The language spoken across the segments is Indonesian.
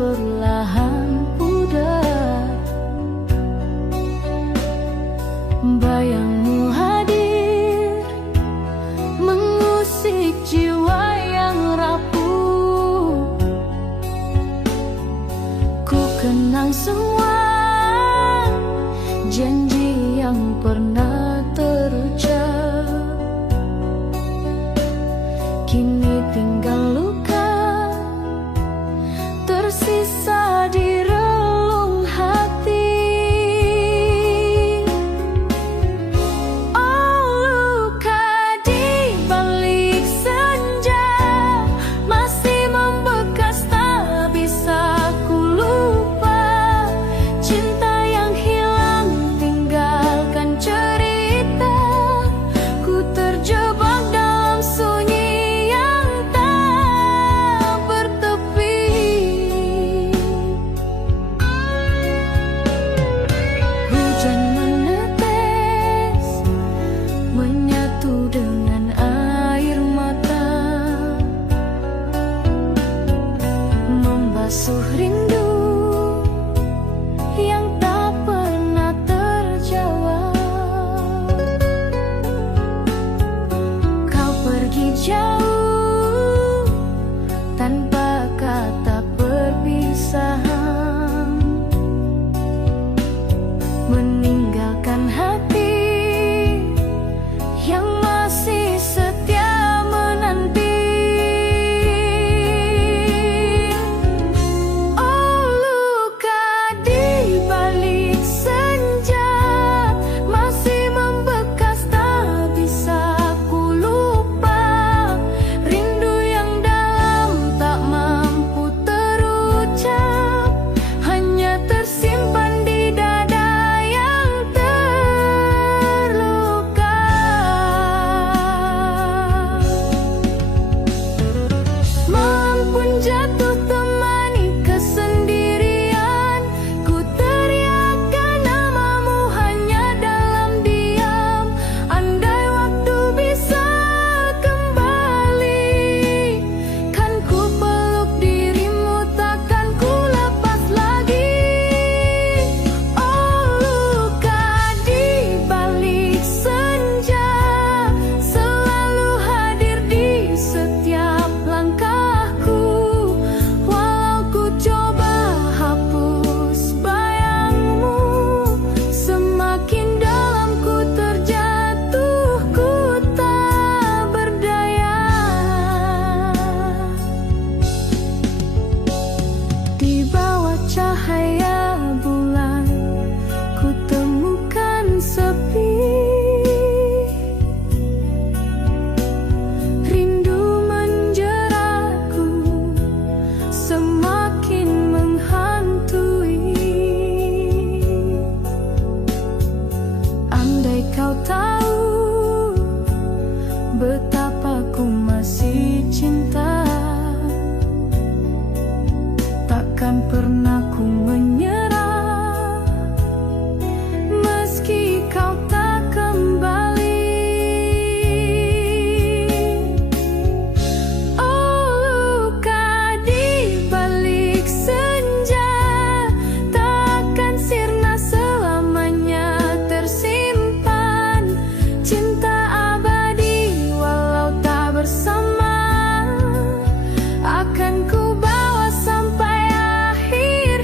perlahan pudar. Bayangmu hadir mengusik jiwa yang rapuh. Ku kenang semua janji yang pernah terucap. Kini tinggal luka tersisa di relung hati. Oh, luka di balik senja masih membekas, tak bisa ku lupa. Cinta yang hilang tinggalkan cerita. Ku terjebak dalam sunyi membasuh rindu yang tak pernah terjawab. Kau pergi jauh tanpa kata perpisahan, meninggalkan hati yang masih setia menanti. Jatuh temani kesendirian, ku teriakkan namamu hanya dalam diam. Andai waktu bisa kembali, kan ku peluk dirimu, takkan ku lepas lagi. Oh, luka di balik senja selalu hadir di setiap langkahku. Di bawah cahaya bulan, ku temukan sepi. Rindu menjeraku, semakin menghantui. Andai kau tahu betapa ku masih cinta, takkan pernah ku menyerah meski kau tak kembali. Oh, luka di balik senja takkan sirna selamanya tersimpan. Cinta abadi walau tak bersama, akan ku bawa sampai akhir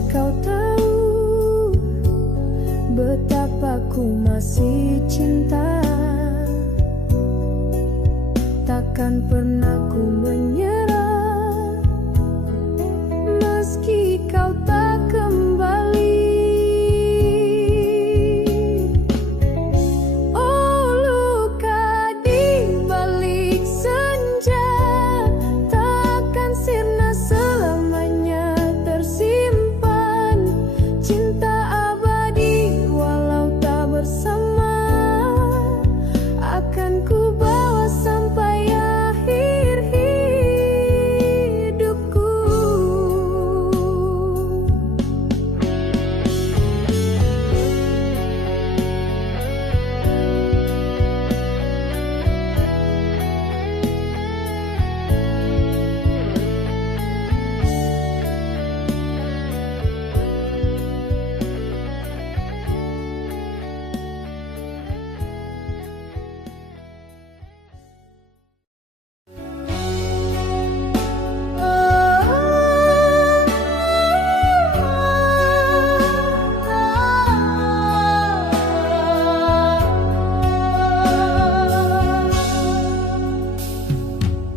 Andai kau tahu betapa ku masih cinta, takkan pernah ku menyerah meski kau tak kembali. Oh, luka di balik senja takkan sirna selamanya tersimpan. Cinta abadi walau tak bersama, akan ku bawa sampai akhir hidupku.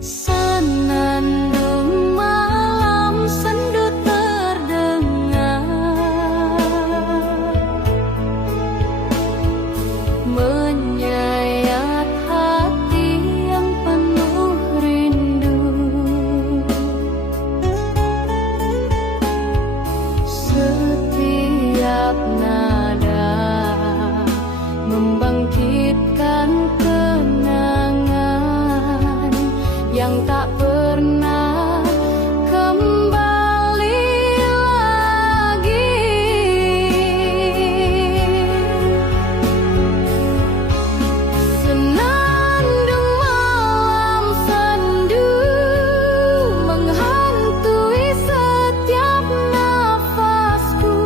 Senandung malam sendu terdengar, menyayat hati yang penuh rindu. Setiap nada membangkitkan kenangan yang tak pernah kembali lagi. Senandung malam sendu menghantui setiap nafasku.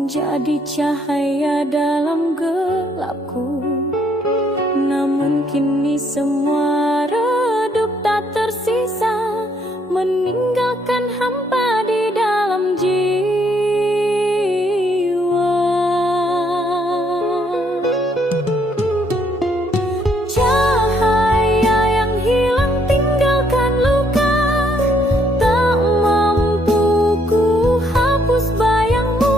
menjadi cahaya dalam gelapku. Namun kini semua redup tak tersisa, meninggalkan hampa di dalam jiwa. Cahaya yang hilang tinggalkan luka, tak mampu ku hapus bayangmu.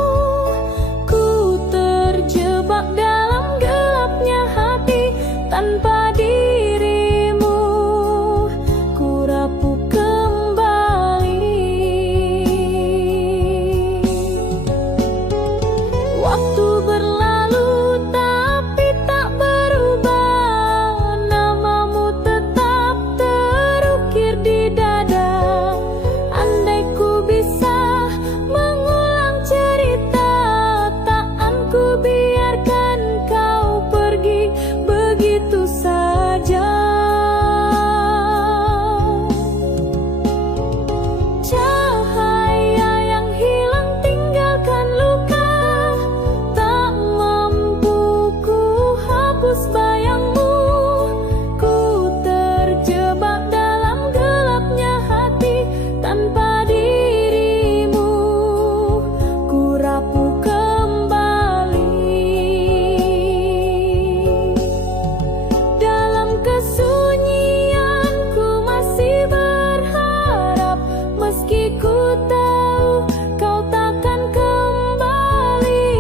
Ku terjebak dalam gelapnya hati, tanpa dirimu ku rapuh kembali. Waktu berlalu tapi tak berubah, namamu tetap terukir di dada. Andai ku bisa mengulang cerita, takkan ku biarkan kau pergi begitu saja. Cahaya yang hilang tinggalkan luka, tak mampu ku hapus bayangmu. Ku terjebak dalam gelapnya hati, tanpa dirimu ku rapuh kembali. Dalam kesunyian ku masih berharap, meski ku tahu kau takkan kembali.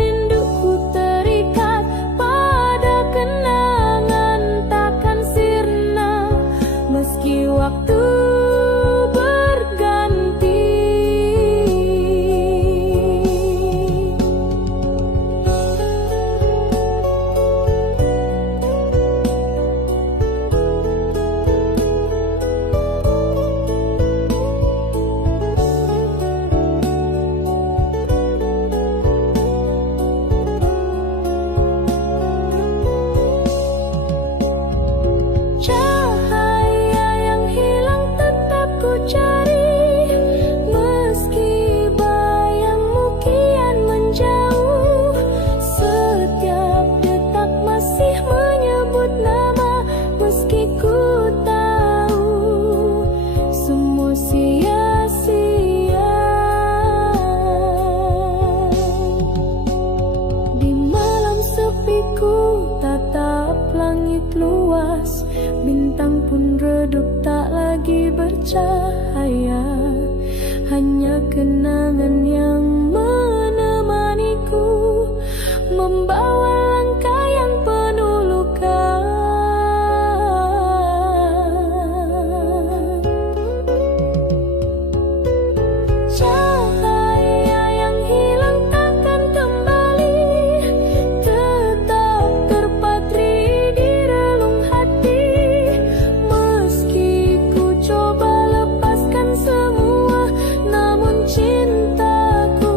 Rinduku terikat pada kenangan, takkan sirna meski waktu berganti. Cahaya yang hilang tetap ku cari, meski bayangmu kian menjauh. Setiap detak masih menyebut nama, meski ku tahu semua sia-sia. Di malam sepiku tatap langit luas, bintang pun redup tak lagi bercahaya. Hanya kenangan yang menemaniku, membawa langkah yang penuh luka. Cahaya yang hilang takkan kembali, tetap terpatri di relung hati. Meski ku coba lepaskan semua, namun cintaku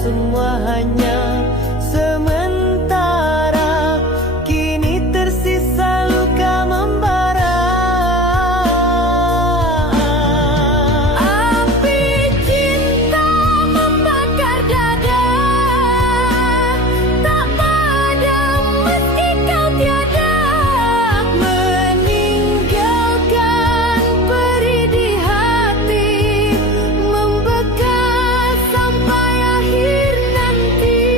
semua hanya sementara. Kini tersisa luka membara. Api cinta membakar dada, tak padam meski kau tiada. Meninggalkan perih di hati, membekas sampai akhir nanti.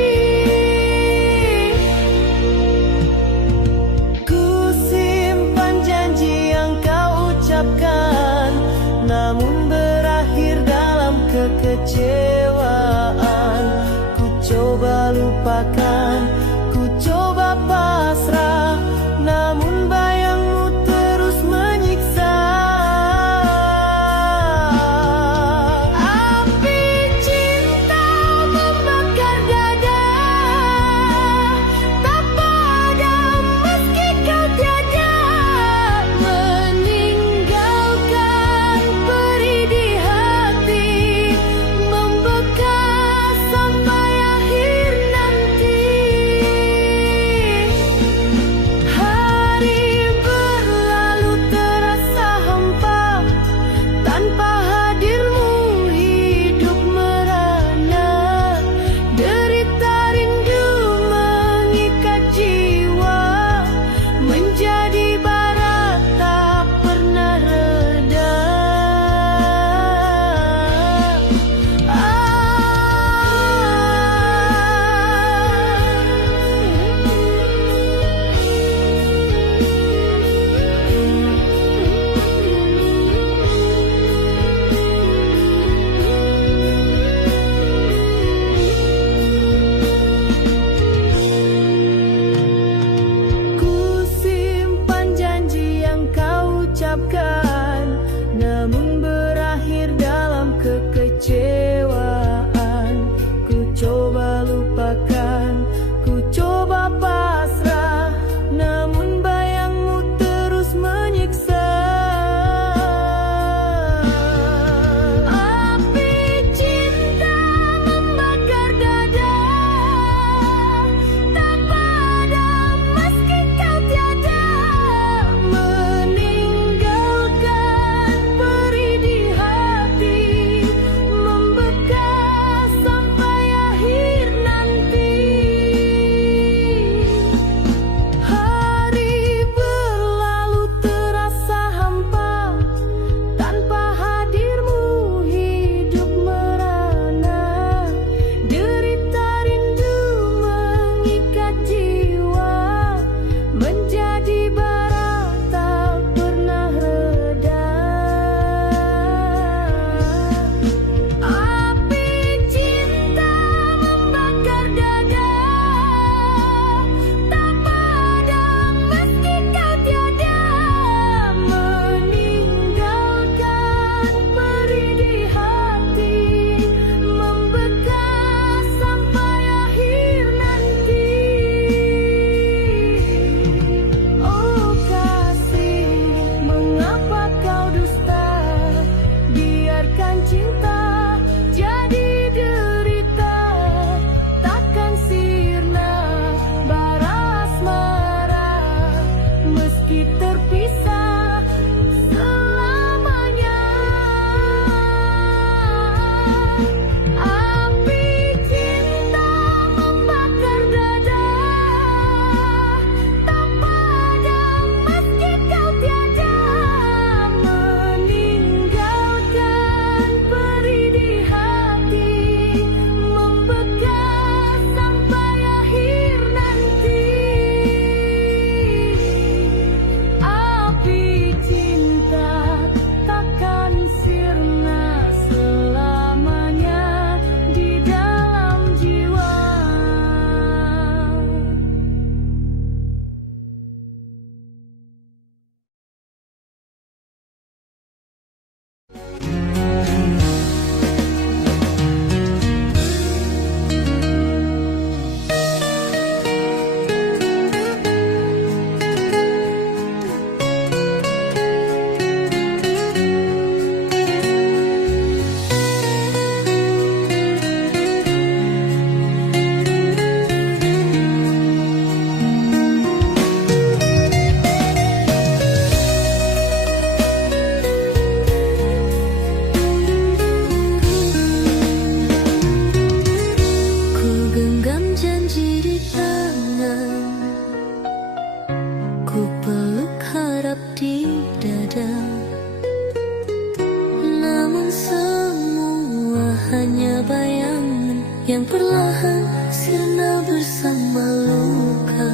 yang perlahan sirna bersama luka.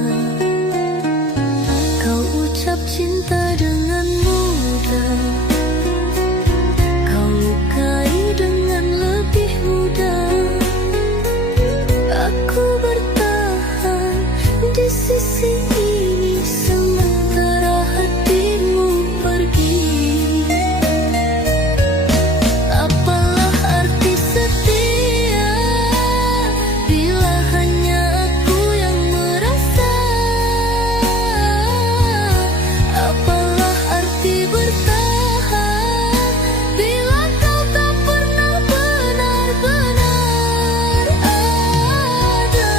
Kau ucap cinta dengan mudah, kau lukai dengan lebih mudah. Aku bertahan di sisi ini sementara hatimu pergi. Apalah arti setia bila hanya aku yang merasa? Apalah arti bertahan bila kau tak pernah benar-benar ada?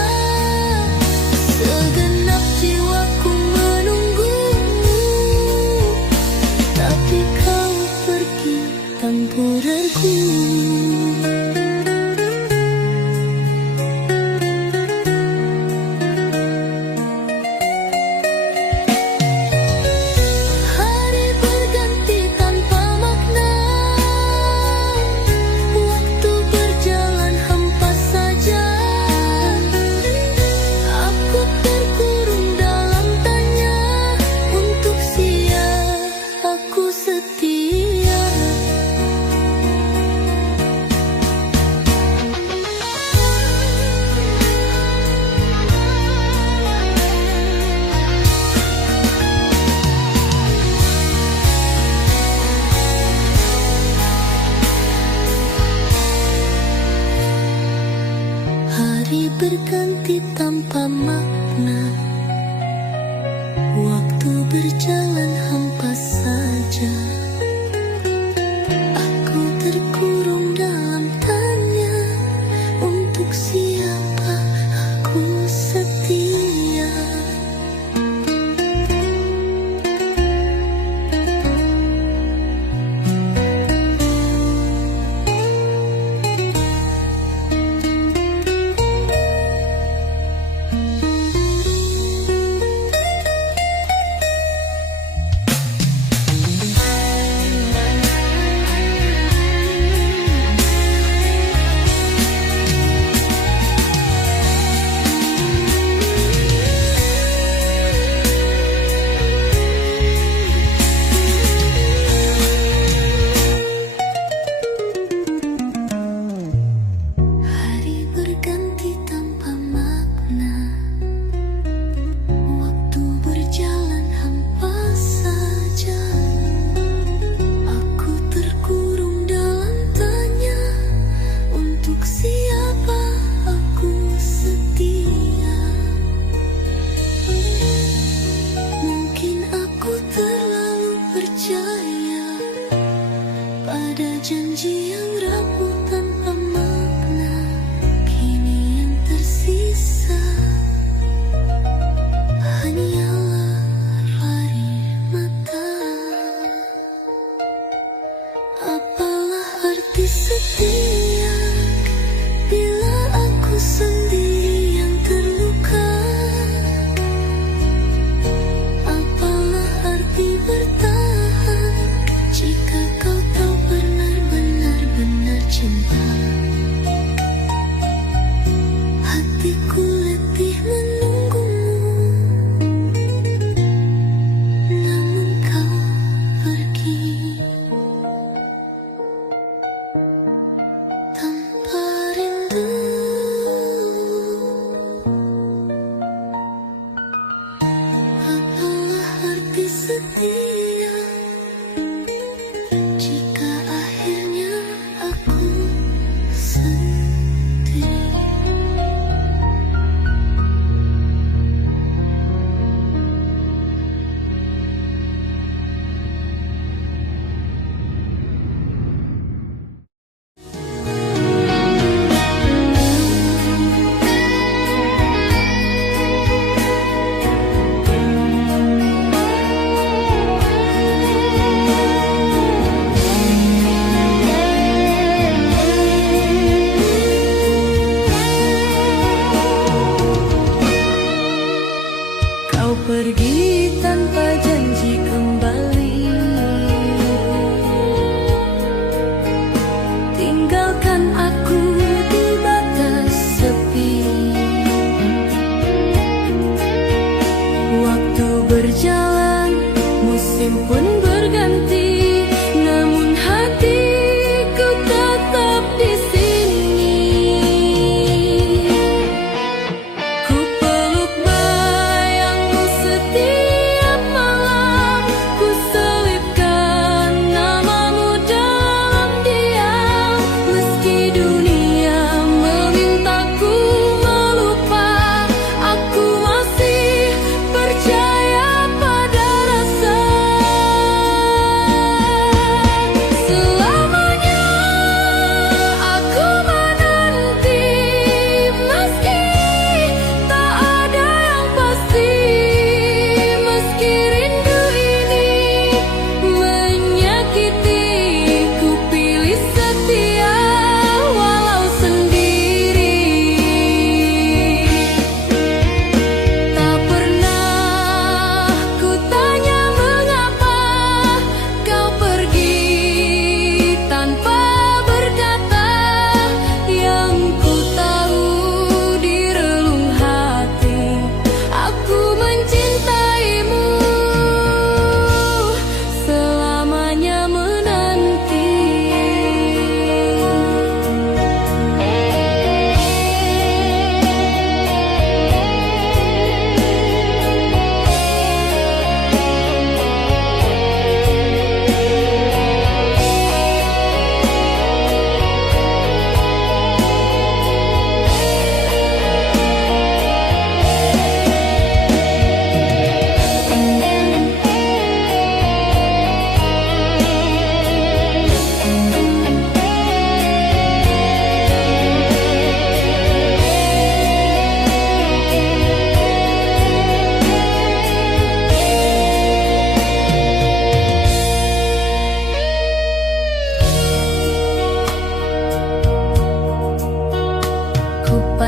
Segenap jiwaku menunggumu, tapi kau pergi tanpa regu. Hari berganti tanpa makna, waktu berjalan hampa saja. Aku terkurung dalam tanya, untuk siapa aku setia. Hari berganti tanpa makna, waktu berjalan hampa saja. Aku terkurung dalam tanya, untuk siapa aku setia.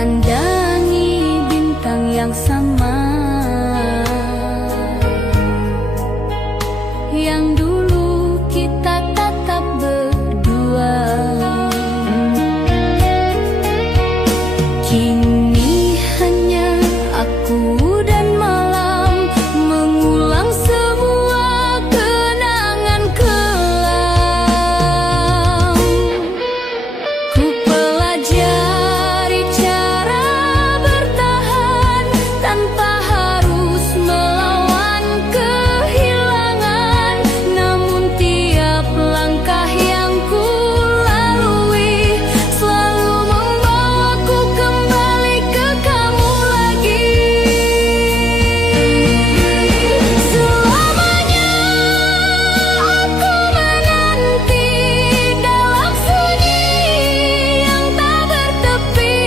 memandangi bintang yang sama, yang dulu kita tatap berdua. Kini hanya aku dan malam mengulang semua kenangan kelam. Ku pelajari cara bertahan tanpa harus melawan kehilangan. Namun tiap langkah yang ku lalui selalu membawaku kembali ke kamu lagi. Selamanya aku menanti dalam sunyi yang tak bertepi.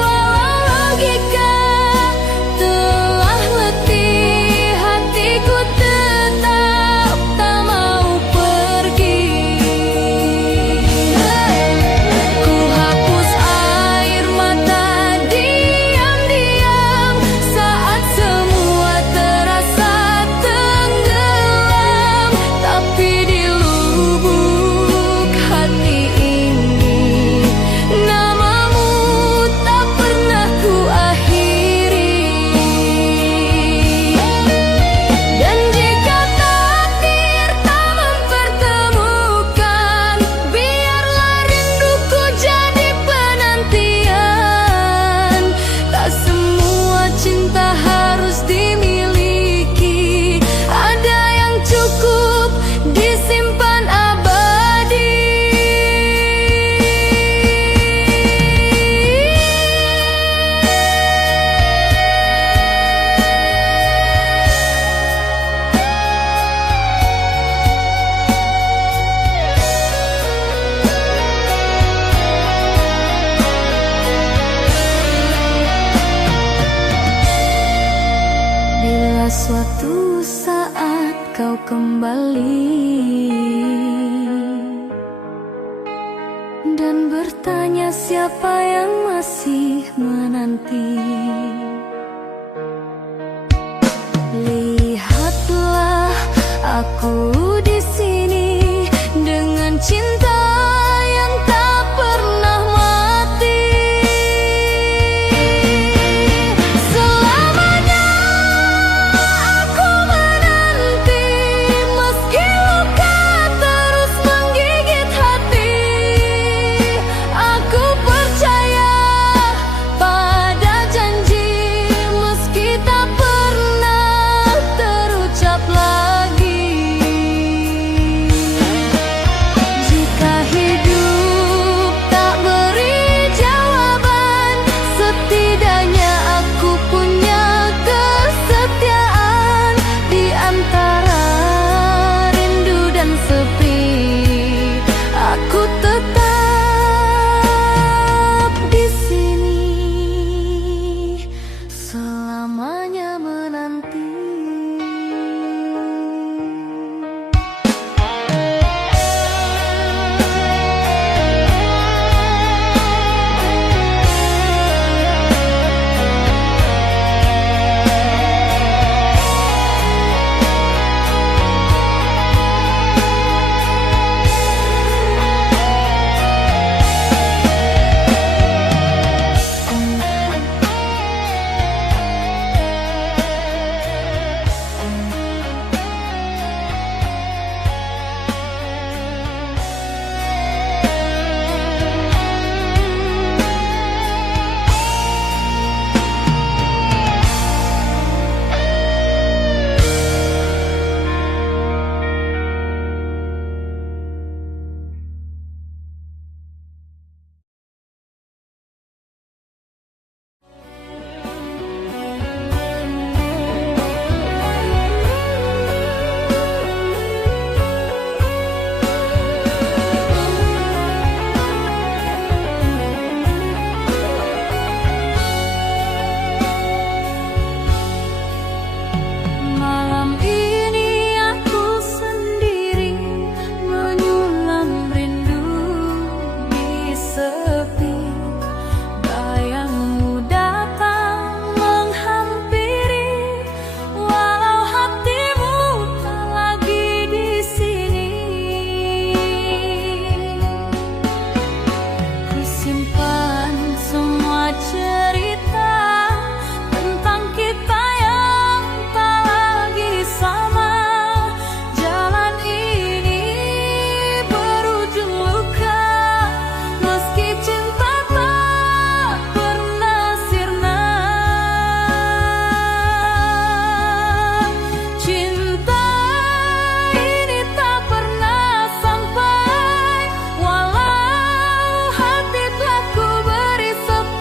Walau logika telah letih, hatiku tetap tak mau pergi. Ku hapus air mata diam-diam saat semua terasa tenggelam. Tapi di lubuk hati ini namamu tak pernah ku akhiri. Dan jika takdir tak mempertemukan, biarlah rinduku jadi penantian. Tak semua cinta harus dimiliki, ada yang cukup disimpan abadi. Bila suatu saat kau kembali dan bertanya siapa yang masih menanti, lihatlah aku di sini dengan cinta yang tak pernah mati. Selamanya aku menanti, meski luka terus menggigit hati. Aku percaya pada janji, meski tak pernah terucap lagi. semua cerita tentang kita yang tak lagi sama. Jalan ini berujung luka, meski cinta tak pernah sirna. Cinta ini tak pernah sampai, walau hati telah ku beri sepenuhnya.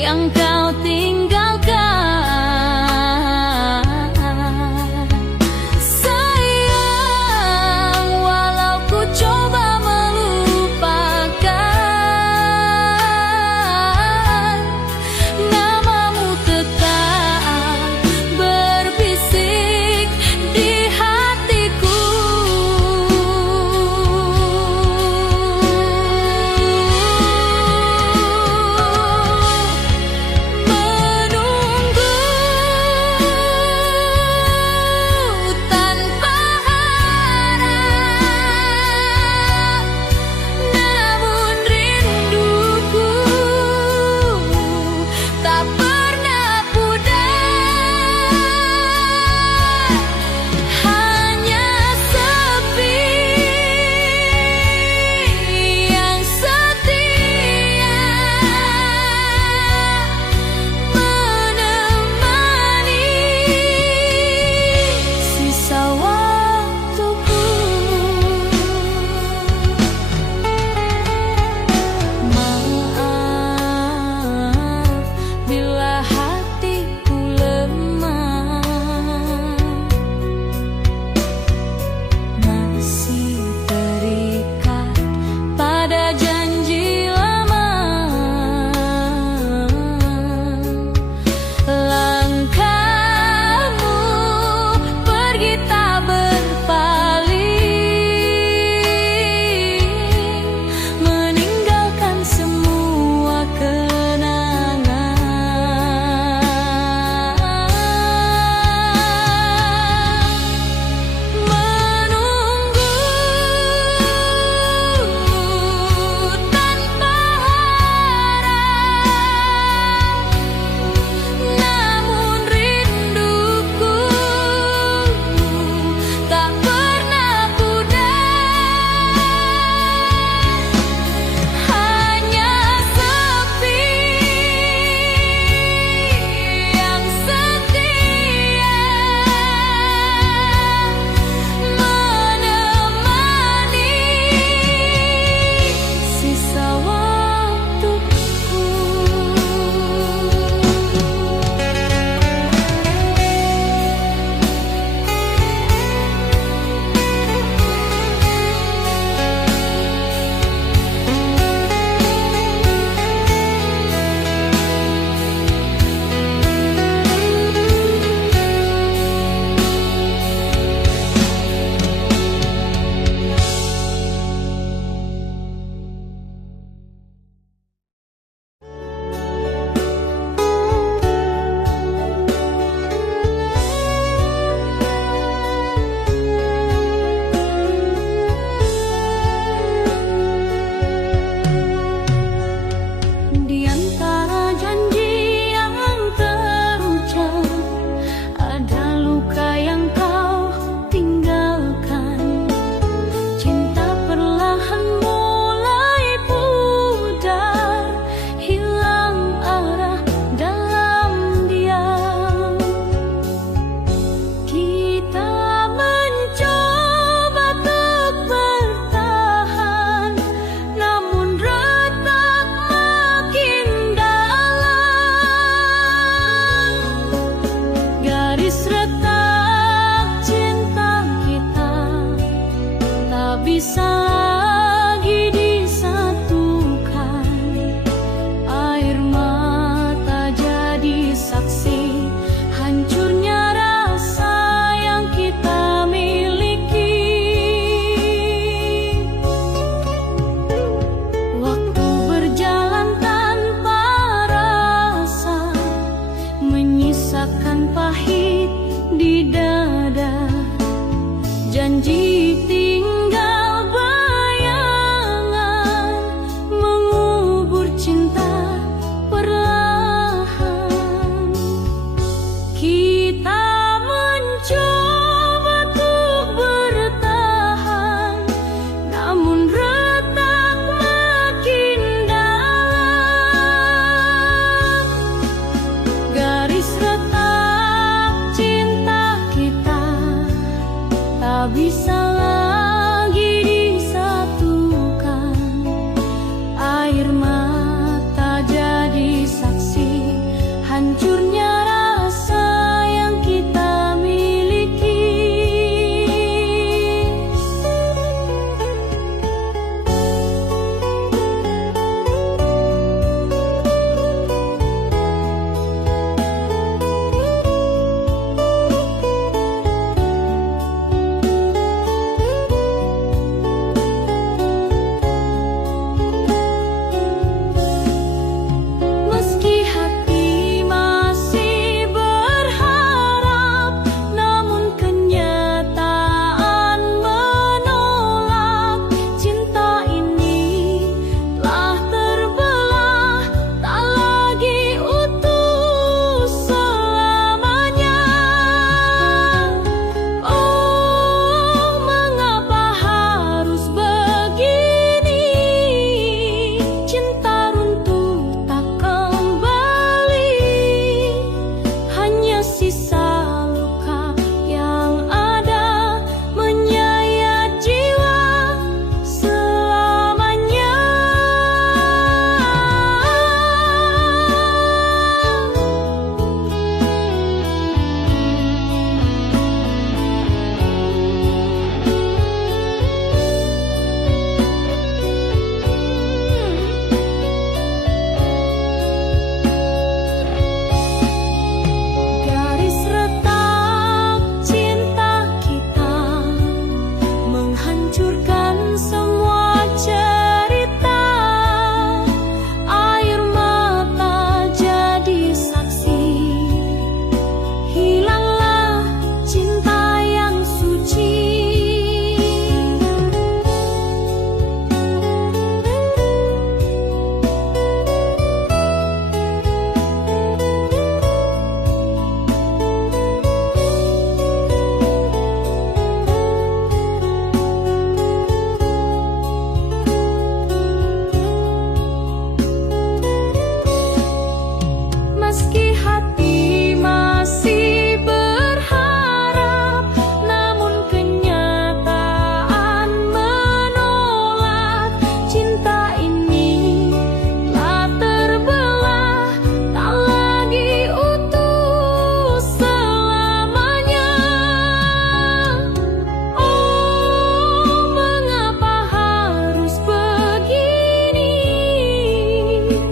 yang kau tinggalkan. Sayang, walau ku coba melupakan, namamu tetap berbisik di hatiku.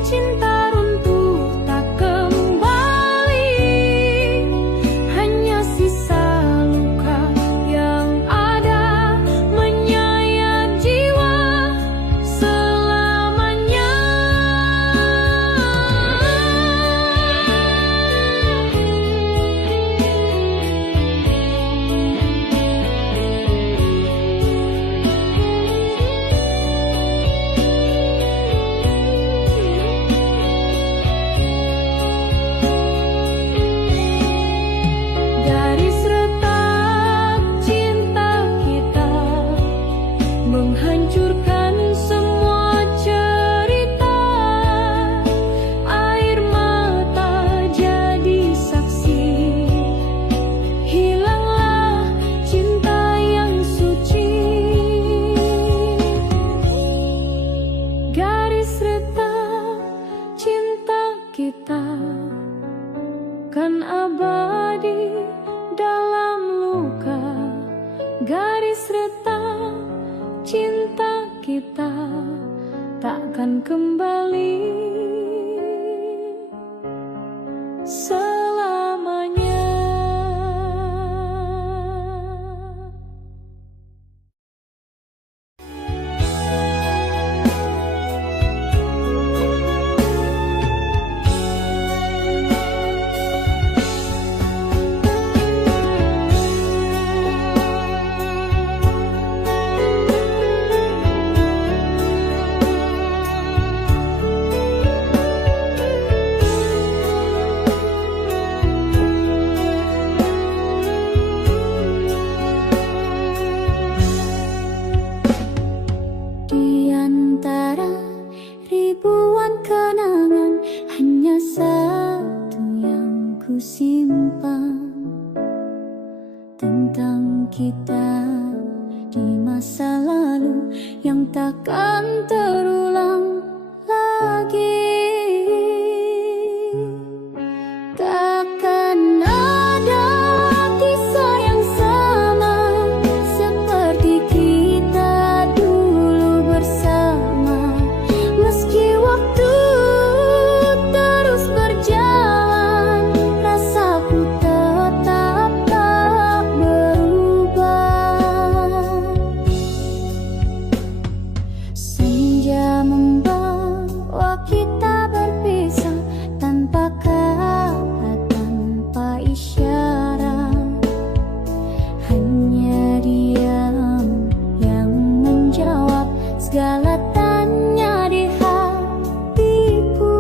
cinta runtuh tak kembali, hanya sisa luka yang ada menyayat jiwa selamanya. Garis retak cinta kita menghancurkan semua cerita. Air mata jadi saksi, hilanglah cinta yang suci. Garis retak cinta kita kan abadi dalam luka. Garis retak cinta kita takkan kembali selamanya. Di antara ribuan kenangan, hanya satu yang ku simpan tentang kita di masa lalu yang takkan terulang lagi. Takkan ada kisah yang sama seperti kita dulu bersama. Meski waktu terus berjalan, rasaku tetap tak berubah. Senja membawa kita berpisah tanpa kata, tanpa isyarat. Hanya diam yang menjawab segala tanya di hatiku.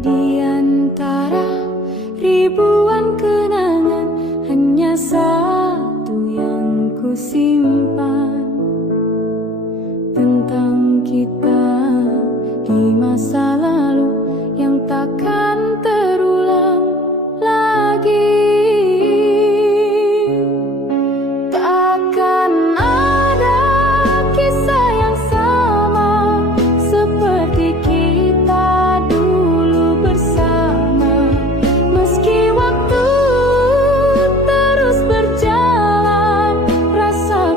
Di antara ribuan kenangan, hanya satu yang ku simpan tentang kita di masa lalu yang takkan terulang lagi. Takkan ada kisah yang sama seperti kita dulu bersama. Meski waktu terus berjalan, rasa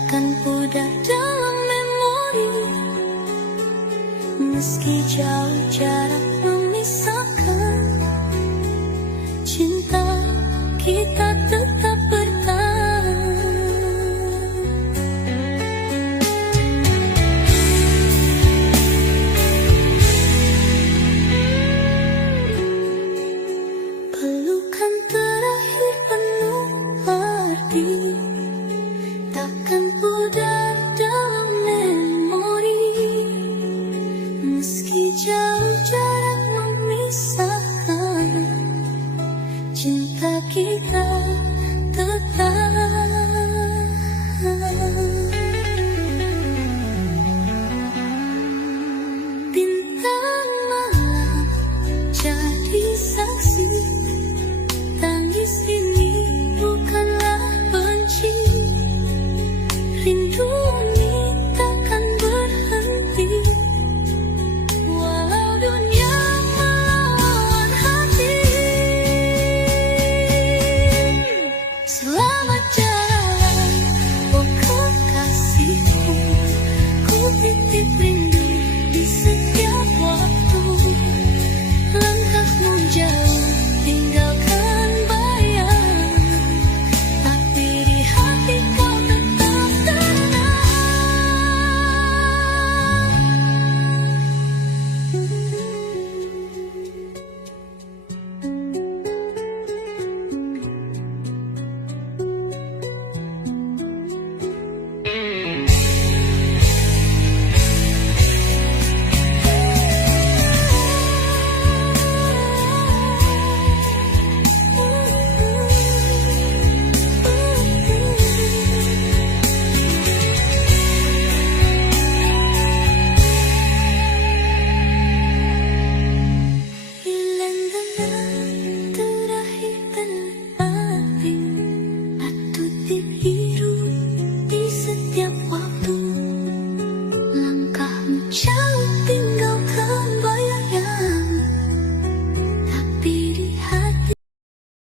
takkan pudar dalam memori. Meski jauh jarak memisahkan, cinta kita tetap bertahan. Pelukan terakhir penuh arti, takkan pudar dalam memori. Meski jauh jarak memisahkan, cinta kita tetap. Bintang malam jadi saksi, tangis ini bukanlah benci. Rindu ini takkan berhenti, walau dunia melawan hati. Selamat jalan, oh kekasihku, ku titip rindu di setiap waktu. Langkahmu jauh tinggalkan bayang, tapi di hati kau tetap tenang. Hilang dengan terakhir berarti, atuh hidup di setiap waktu.